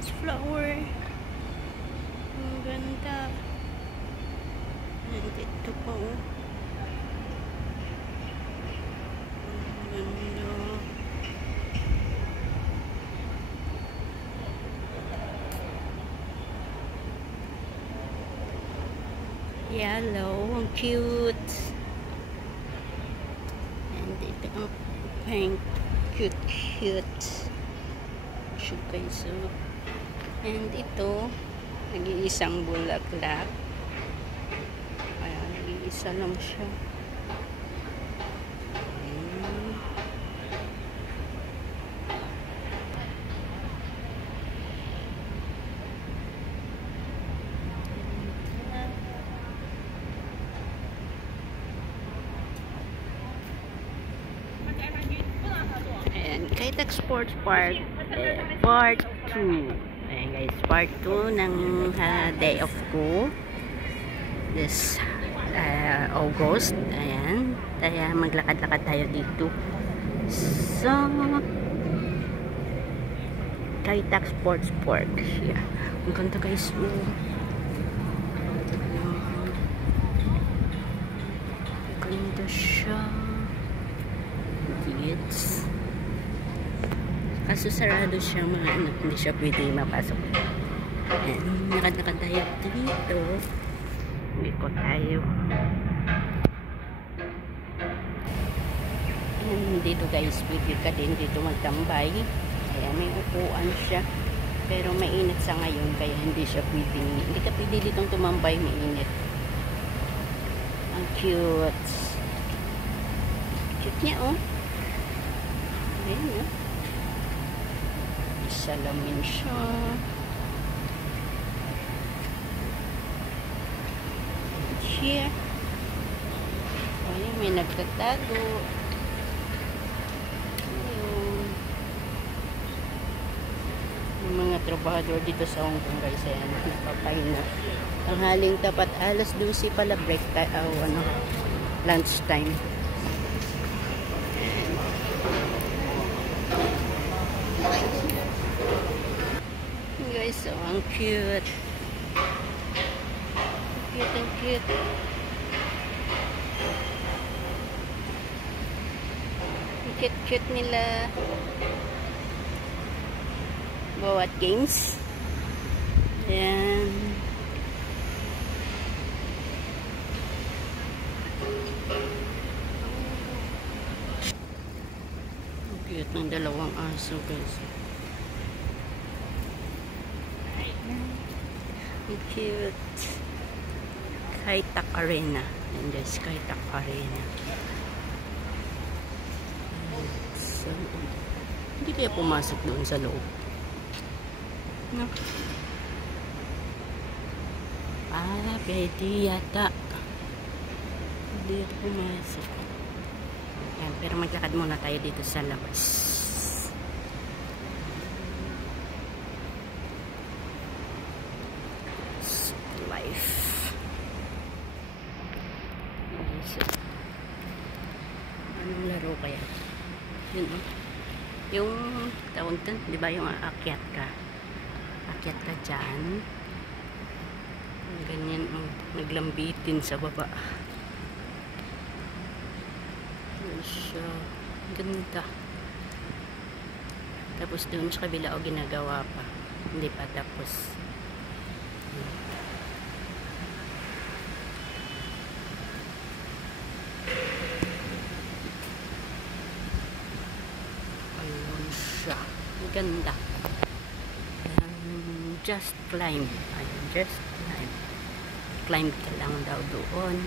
Nice flower. Ang ganda. And ito pa oh. Ang ganda. Yellow. Ang cute. And ito ang pink. Cute. So guys, so. And ito, nag-iisang bulaklak. Ayan, nag-iisa lang siya. Kaitac Sports Park Part 2. Ayan guys, Part 2 ng day off ko this August. Ayan, kaya maglakad-lakad tayo dito sa Kaitac Sports Park. Yeah. Ang ganda guys. Ang ganda siya. Yes. Kaso sarado siya, hindi siya pwede mapasok. Ayan, nakad-nakad tayo dito. Ikot tayo. Ayan, dito guys, pwede ka din dito magtambay. Ayan, may upuan siya. Pero mainit sa ngayon, kaya hindi siya pwede. Hindi ka pwede ditong tumambay, mainit. Ang cute. Cute niya, oh. Ayan, oh. Salamin siya. Here. Ayan, may nagtatago. Ayan. Yung mga trabahador dito sa Hong Kong guys, ayan, nagpapahinga. Ang haling tapat, alas 12 pala break time, lunch time. Guys, so ang cute. Ang cute. Ang cute nila. Bawat games. Ayan. Ang cute ng dalawang aso guys. Cute. Kaitac Arena. And there's Kaitac Arena. So, hindi kaya pumasok doon sa loob. No? Pwede yata. Hindi yata pumasok. Ayan, pero maglakad muna tayo dito sa labas. Anong laro kaya? Yun oh. Yung tawag dun, di ba yung aakyat ka dyan. Ganyan oh, naglambitin sa baba. Yun siya. Ganda. Tapos dun sa kabila o ginagawa pa. Hindi pa tapos. Ganda. Just climb. Ayun, just climb. Climb ka lang daw doon.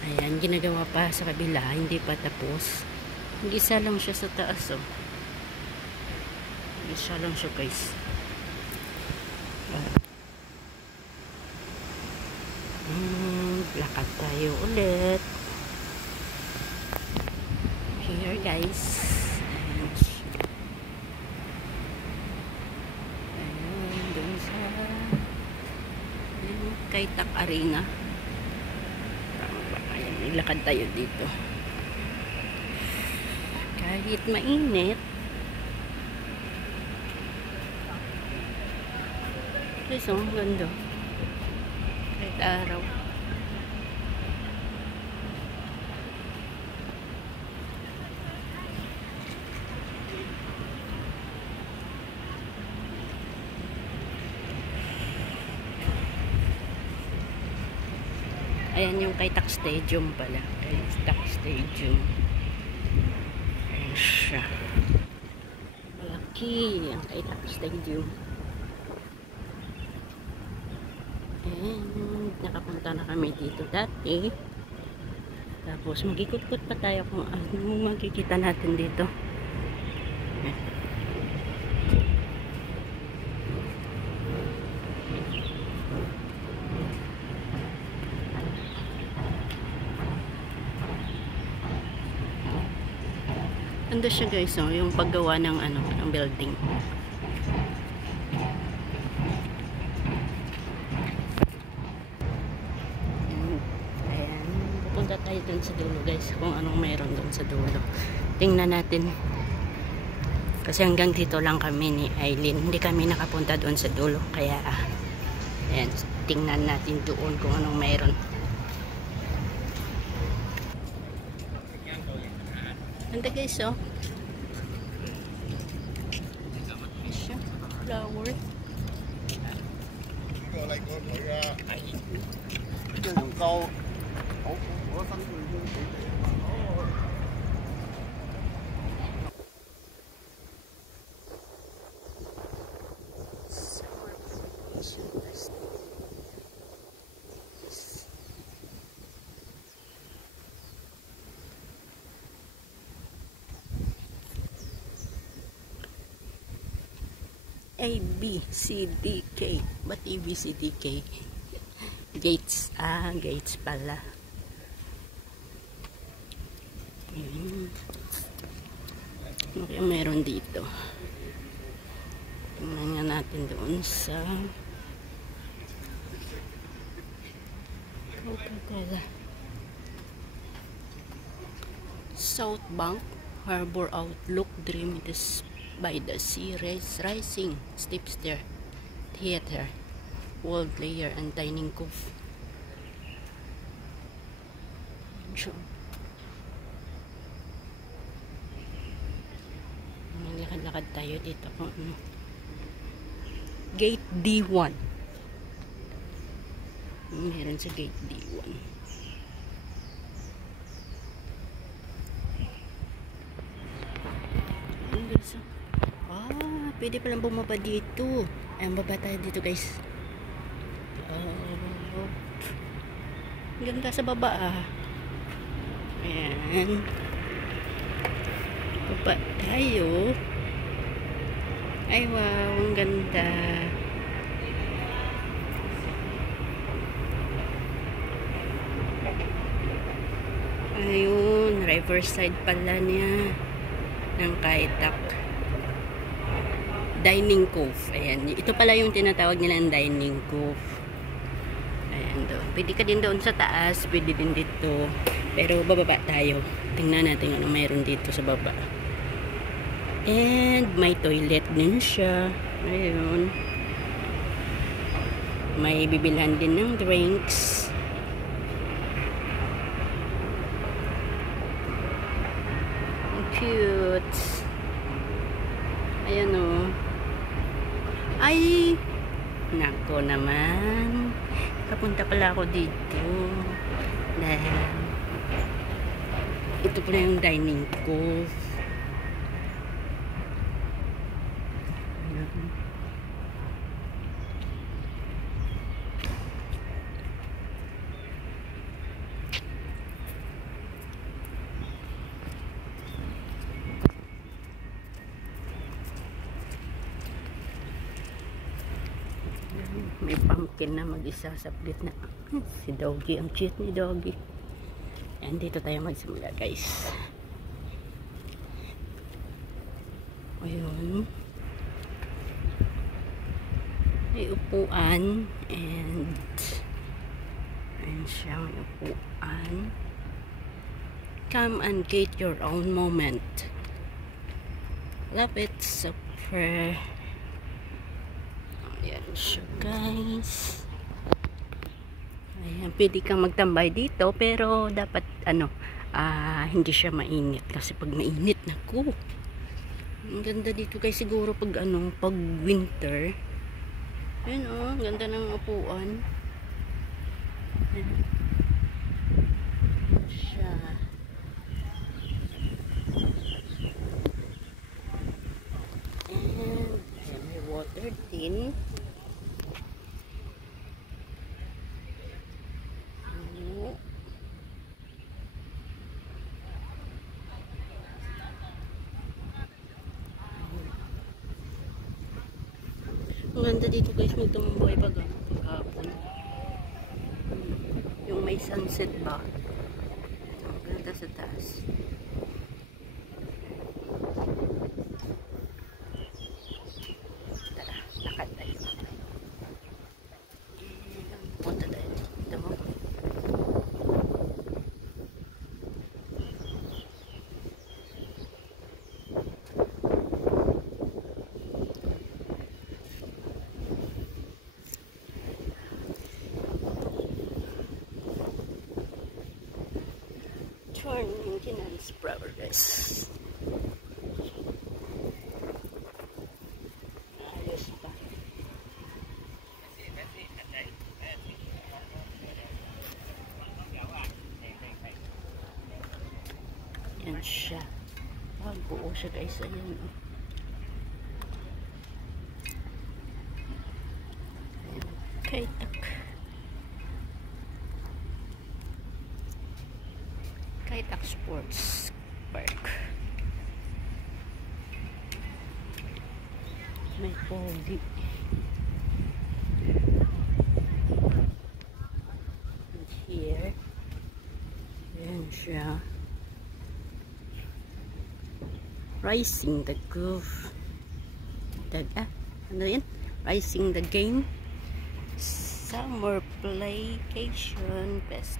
Ayan, ginagawa pa sa kabila. Hindi pa tapos. Isa lang siya sa taas, oh. Isa lang siya, guys. Lakad tayo ulit. Here guys, ayan, dun sa Kaitac Arena. Ayan, ilakad tayo dito. Kahit mainit. Guys, oh, ganda. Kahit araw. Ayan yung kay Tak Stadium pala. Kay Tak Stadium. Ayan siya. Malaki ang kay Tak Stadium. And nakapunta na kami dito dati. Tapos magikot-kot pa tayo kung ano makikita natin dito. Ando siya guys, oh, yung paggawa ng ano, ng building. Ayan, pupunta tayo dun sa dulo guys, kung anong mayroon dun sa dulo. Tingnan natin. Kasi hanggang dito lang kami ni Aileen. Hindi kami nakapunta doon sa dulo. Kaya, ayan, tingnan natin doon kung anong mayroon. Ganda guys, oh. Ayan, flower. A, B, C, D, K. Ba't A, B, C, D, K? Gates. Ah, gates pala. Okay, meron dito. Tingnan nga natin doon sa Coca-Cola. South Bank Harbor Outlook Dream is by the sea, rising steps there, theater, world layer, and dining cove. Lakad-lakad tayo dito. Gate D1. Meron sa gate D1. Pwede palang bumaba dito. Ayan, baba tayo dito guys. Ganda sa baba ah. Ayan. Baba tayo. Ay wow, ang ganda. Ayun, riverside pala niya ng Kaitak. Dining Cove. Ayan. Ito pala yung tinatawag nila ng Dining Cove. Ayan doon. Pwede ka din doon sa taas. Pwede din dito. Pero bababa tayo. Tingnan natin ano mayroon dito sa baba. And may toilet din siya. Ayun. May bibilhan din ng drinks. Cute. Ayan o. Ay, nako naman. Kapunta pala ako dito. Dahil ito pala yung dining cove. May pumpkin na mag-isa sa split na. Si Doggy, ang cute ni Doggy. Ayan, dito tayo magsimula guys. Ayun. May upuan. And ayan siya, may upuan. Come and get your own moment. Lapit super. Ayan siya guys. Ayan, pwede kang magtambay dito pero dapat hindi siya mainit kasi pag mainit naku. Ang ganda dito guys siguro pag pag winter. Ayan ang ganda ng upuan. Ayan siya. And may water tin. Ang ganda dito guys magtumboy pag hapon. Yung may sunset ba? Ang ganda sa taas. Tara, lakad tayo. Punta tayo dito. Maintenance progress. Ayos pa. Yan siya. Buo siya guys. Ayan. Kaitak. Kaitak Sports Park. May pogi. And here. Ayan siya. Rising the Groove. Ano yun? Rising the Game. Summer Playcation Best.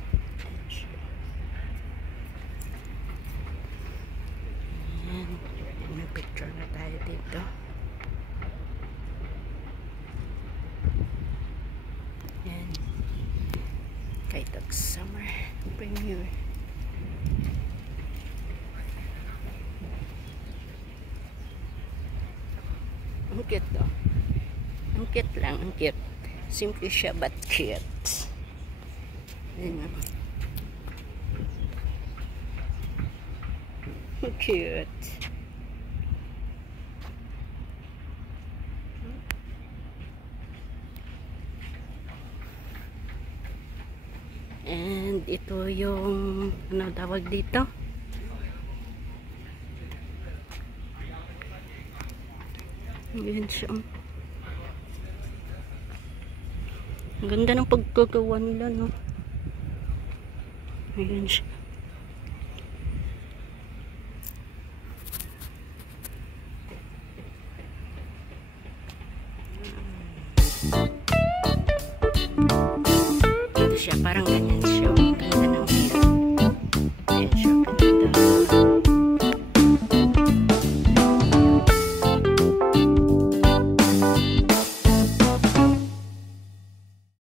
May picture na tayo dito. Yan. Kaitak Summer Premiere. Ang cute to. Ang cute lang. Ang cute. Simple siya but cute. Yan. Cute. And ito yung ano tawag dito? Ayan siya. Ang ganda ng pagkagawa nila, no? Ayan siya. Ito siya, parang ganyan siya.